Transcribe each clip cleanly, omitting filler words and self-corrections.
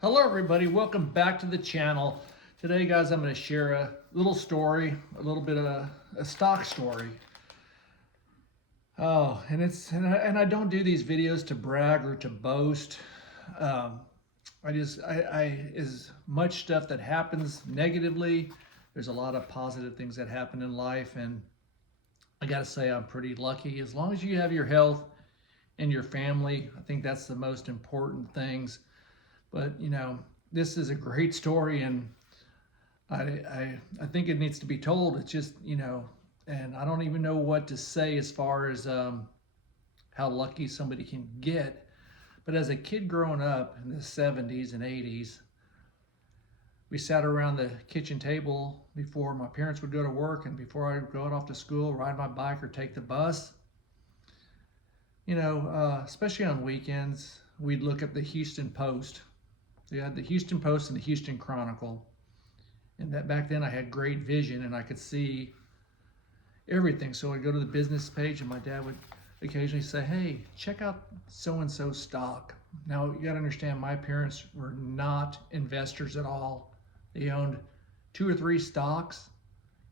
Hello everybody, welcome back to the channel. Today guys, I'm going to share a little story, a little bit of a stock story. Oh, and I don't do these videos to brag or to boast. Um, I as much stuff that happens negatively, there's a lot of positive things that happen in life, and I got to say I'm pretty lucky. As long as you have your health and your family, I think that's the most important things. But this is a great story, and I think it needs to be told. It's just and I don't even know what to say as far as how lucky somebody can get. But as a kid growing up in the 70s and 80s, we sat around the kitchen table before my parents would go to work and before I would go off to school, ride my bike or take the bus. Especially on weekends, we'd look at the Houston Post. We had the Houston Post and the Houston Chronicle. And that back then I had great vision and I could see everything. So I'd go to the business page and my dad would occasionally say, "Hey, check out so-and-so stock." Now you got to understand, my parents were not investors at all. They owned 2 or 3 stocks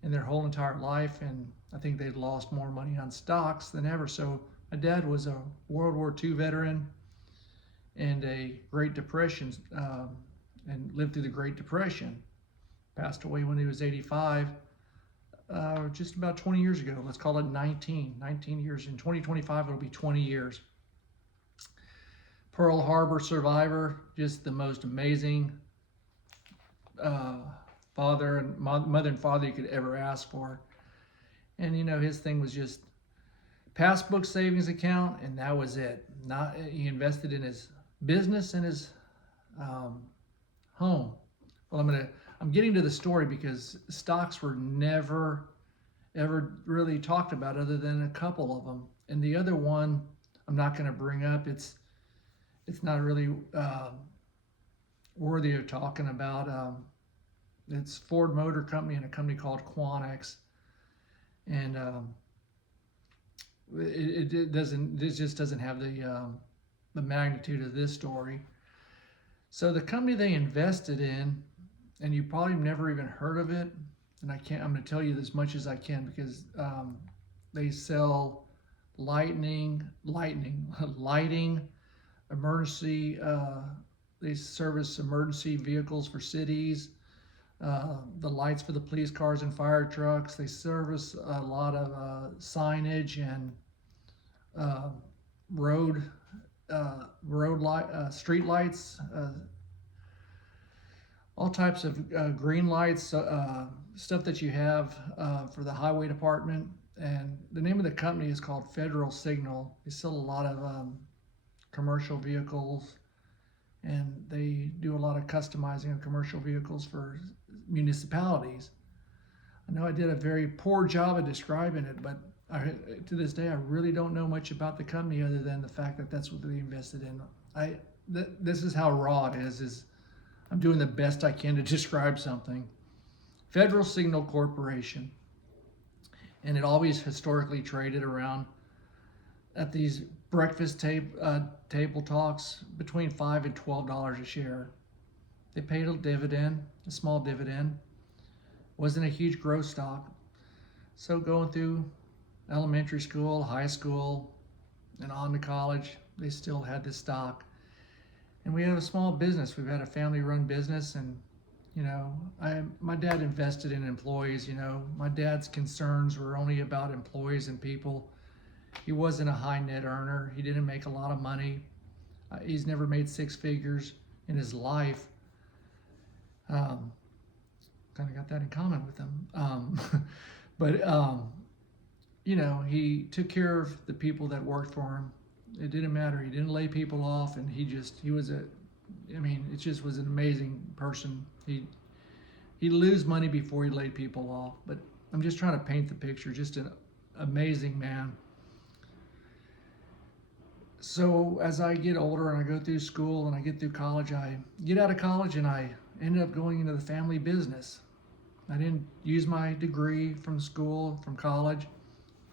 in their whole entire life, and I think they'd lost more money on stocks than ever. So my dad was a World War II veteran and a Great Depression, and lived through the Great Depression. Passed away when he was 85, just about 20 years ago. Let's call it 19 years. In 2025, it'll be 20 years. Pearl Harbor survivor, just the most amazing father and mother and father you could ever ask for. And his thing was just passbook savings account, and that was it. Not He invested in his business and his home. Well, I'm getting to the story because stocks were never ever really talked about other than a couple of them, and the other one I'm not going to bring up. It's not really worthy of talking about. It's Ford Motor Company and a company called Quanex, and it just doesn't have the magnitude of this story. So the company they invested in, and you probably never even heard of it, and I'm going to tell you as much as I can because they sell lighting, emergency. They service emergency vehicles for cities. The lights for the police cars and fire trucks. They service a lot of signage and street lights, all types of green lights, stuff that you have for the highway department. And the name of the company is called Federal Signal. They sell a lot of commercial vehicles, and they do a lot of customizing of commercial vehicles for municipalities. I know I did a very poor job of describing it, but to this day I really don't know much about the company other than the fact that that's what they invested in. This is how raw it is I'm doing the best I can to describe something. Federal Signal Corporation, and it always historically traded around at these breakfast table talks between $5 and $12 a share. They paid a small dividend. Wasn't a huge growth stock. So going through elementary school, high school, and on to college, they still had this stock. And we had a small business. We've had a family-run business, and my dad invested in employees. My dad's concerns were only about employees and people. He wasn't a high net earner. He didn't make a lot of money. He's never made 6 figures in his life. Kind of got that in common with him. But he took care of the people that worked for him. It didn't matter. He didn't lay people off, and it just was an amazing person. He'd lose money before he laid people off. But I'm just trying to paint the picture. Just an amazing man. So as I get older and I go through school and I get through college, I get out of college and I ended up going into the family business. I didn't use my degree from school, from college,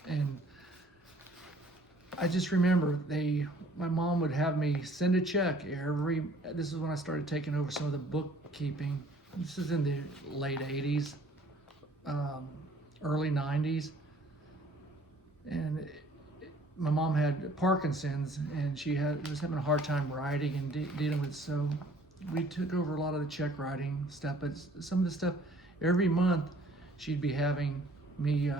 and I just remember my mom would have me send a check this is when I started taking over some of the bookkeeping. This is in the late 80s, um, early 90s. And my mom had Parkinson's, and she was having a hard time writing and dealing with it. So we took over a lot of the check writing stuff. But some of the stuff, every month, she'd be having me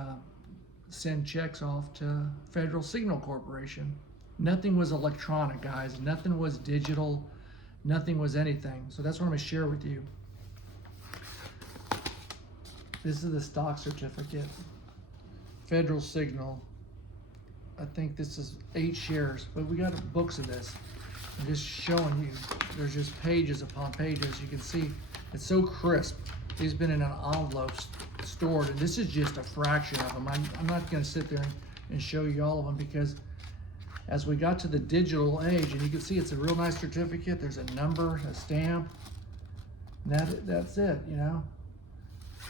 send checks off to Federal Signal Corporation. Nothing was electronic, guys. Nothing was digital. Nothing was anything. So that's what I'm going to share with you. This is the stock certificate. Federal Signal. I think this is 8 shares, but we got books of this. I'm just showing you. There's just pages upon pages. You can see it's so crisp. These been in an envelope stored, and this is just a fraction of them. I'm not going to sit there and show you all of them, because as we got to the digital age, and you can see it's a real nice certificate. There's a number, a stamp, and that's it, you know.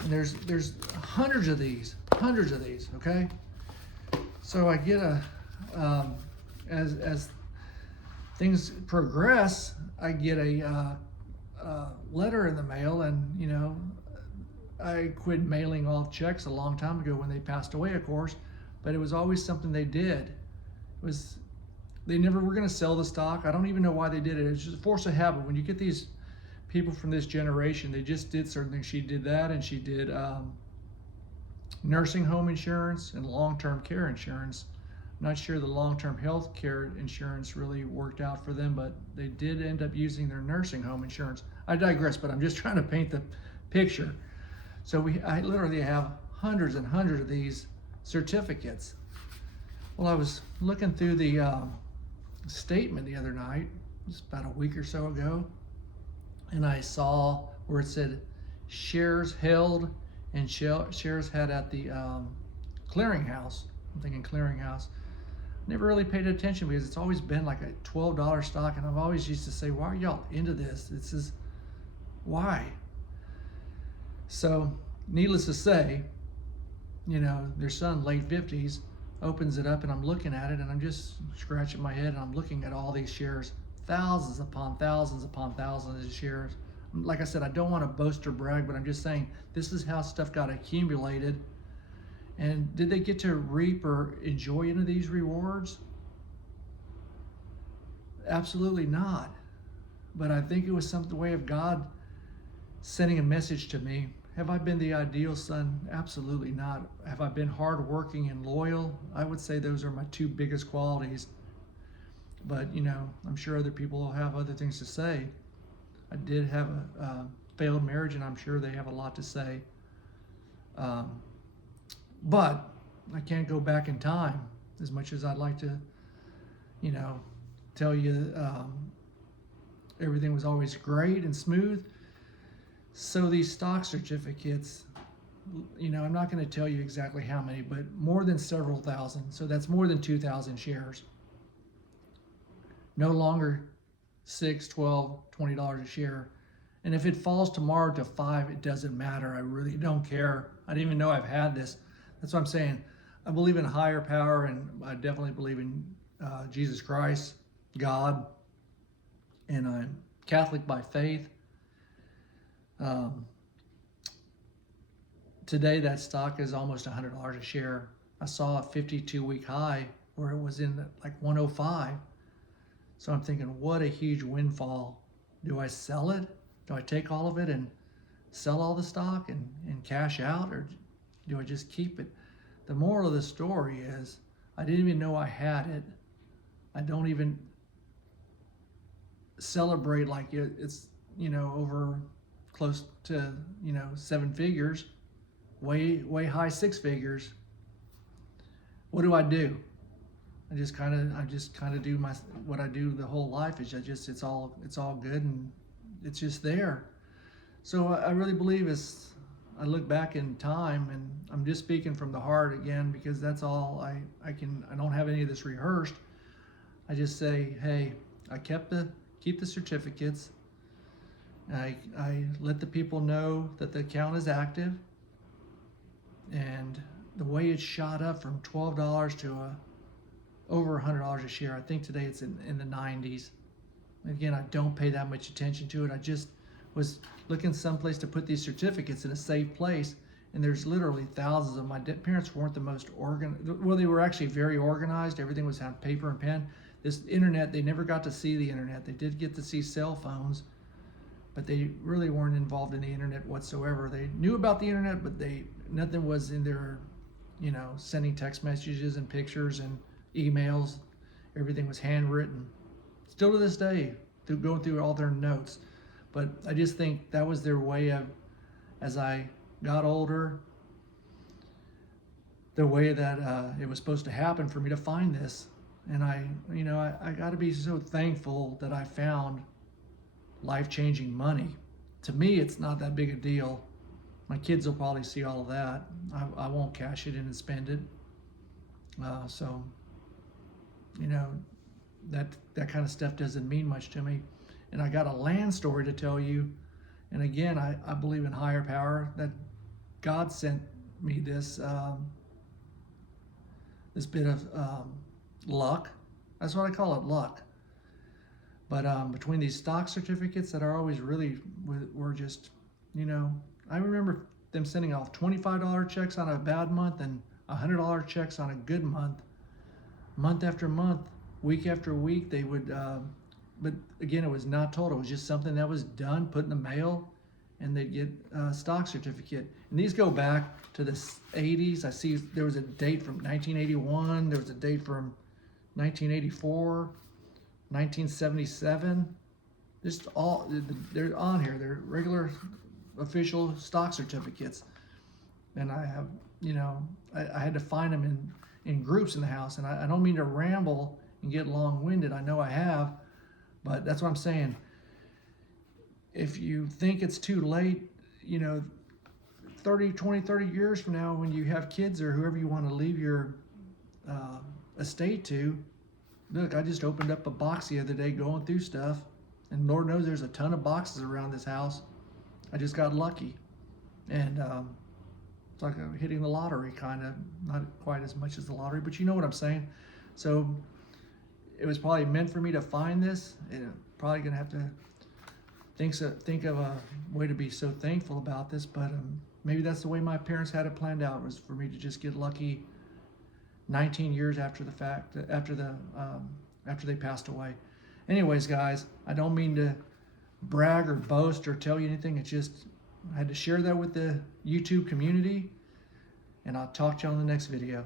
And there's hundreds of these, okay? So I get as things progress, I get a letter in the mail, and you know, I quit mailing off checks a long time ago when they passed away, of course, but it was always something they did. They never were going to sell the stock. I don't even know why they did it. It's just a force of habit. When you get these people from this generation, they just did certain things. She did that, and she did nursing home insurance and long-term care insurance. I'm not sure the long-term health care insurance really worked out for them, but they did end up using their nursing home insurance. I digress, but I'm just trying to paint the picture. So I literally have hundreds and hundreds of these certificates. Well, I was looking through the statement the other night, just about a week or so ago, and I saw where it said shares held and shares had at the clearinghouse. I'm thinking clearinghouse. Never really paid attention because it's always been like a $12 stock, and I've always used to say, why are y'all into this? This is why. So, needless to say, you know, their son, late 50s, opens it up, and I'm looking at it, and I'm just scratching my head, and I'm looking at all these shares, thousands upon thousands upon thousands of shares. Like I said, I don't want to boast or brag, but I'm just saying this is how stuff got accumulated. And did they get to reap or enjoy any of these rewards? Absolutely not. But I think it was the way of God sending a message to me. Have I been the ideal son? Absolutely not. Have I been hardworking and loyal? I would say those are my 2 biggest qualities. But, you know, I'm sure other people will have other things to say. I did have a failed marriage, and I'm sure they have a lot to say. But I can't go back in time as much as I'd like to, you know, tell you everything was always great and smooth. So these stock certificates, you know, I'm not going to tell you exactly how many, but more than several thousand. So that's more than 2,000 shares. No longer $6, $12, $20 a share. And if it falls tomorrow to 5, it doesn't matter. I really don't care. I didn't even know I've had this. That's what I'm saying. I believe in higher power, and I definitely believe in Jesus Christ, God, and I'm Catholic by faith. Today that stock is almost $100 a share. I saw a 52-week high where it was in like 105. So I'm thinking, what a huge windfall. Do I sell it? Do I take all of it and sell all the stock and cash out, or do I just keep it? The moral of the story is I didn't even know I had it. I don't even celebrate like it's, you know, over close to, you know, 7 figures, way high 6 figures. What do? I just kind of do what I do the whole life. Is it's all good, and it's just there. So I really believe I look back in time, and I'm just speaking from the heart again, because that's all I don't have any of this rehearsed. I just say, hey, I keep the certificates. I let the people know that the account is active, and the way it shot up from $12 to over $100 a share. I think today it's in the 90s. Again, I don't pay that much attention to it. I just was looking someplace to put these certificates in a safe place, and there's literally thousands of them. My parents weren't the most well, they were actually very organized. Everything was on paper and pen. This internet, they never got to see the internet. They did get to see cell phones, but they really weren't involved in the internet whatsoever. They knew about the internet, but nothing was in their, sending text messages and pictures and emails. Everything was handwritten. Still to this day, through going through all their notes. But I just think that was their way of, as I got older, the way that it was supposed to happen for me to find this. And I got to be so thankful that I found life-changing money. To me, it's not that big a deal. My kids will probably see all of that. I won't cash it in and spend it. So, that kind of stuff doesn't mean much to me. And I got a land story to tell you. And again, I believe in higher power, that God sent me this this bit of luck. That's what I call it, luck. But between these stock certificates that are always really were just, I remember them sending off $25 checks on a bad month and $100 checks on a good month. Month after month, week after week, they would, but again, it was not told. It was just something that was done, put in the mail, and they'd get a stock certificate. And these go back to the 80s. I see there was a date from 1981. There was a date from 1984, 1977. Just all, they're on here. They're regular official stock certificates. And I have, I had to find them in groups in the house. And I don't mean to ramble and get long-winded. I know I have, but that's what I'm saying. If you think it's too late, 20, 30 years from now, when you have kids or whoever you want to leave your estate to, look, I just opened up a box the other day going through stuff, and Lord knows there's a ton of boxes around this house. I just got lucky. And it's like hitting the lottery, kind of. Not quite as much as the lottery, but you know what I'm saying. So it was probably meant for me to find this. And I'm probably going to have to think of a way to be so thankful about this, but maybe that's the way my parents had it planned out, was for me to just get lucky 19 years after the fact, after they passed away. Anyways, guys, I don't mean to brag or boast or tell you anything. It's just I had to share that with the YouTube community, and I'll talk to you on the next video.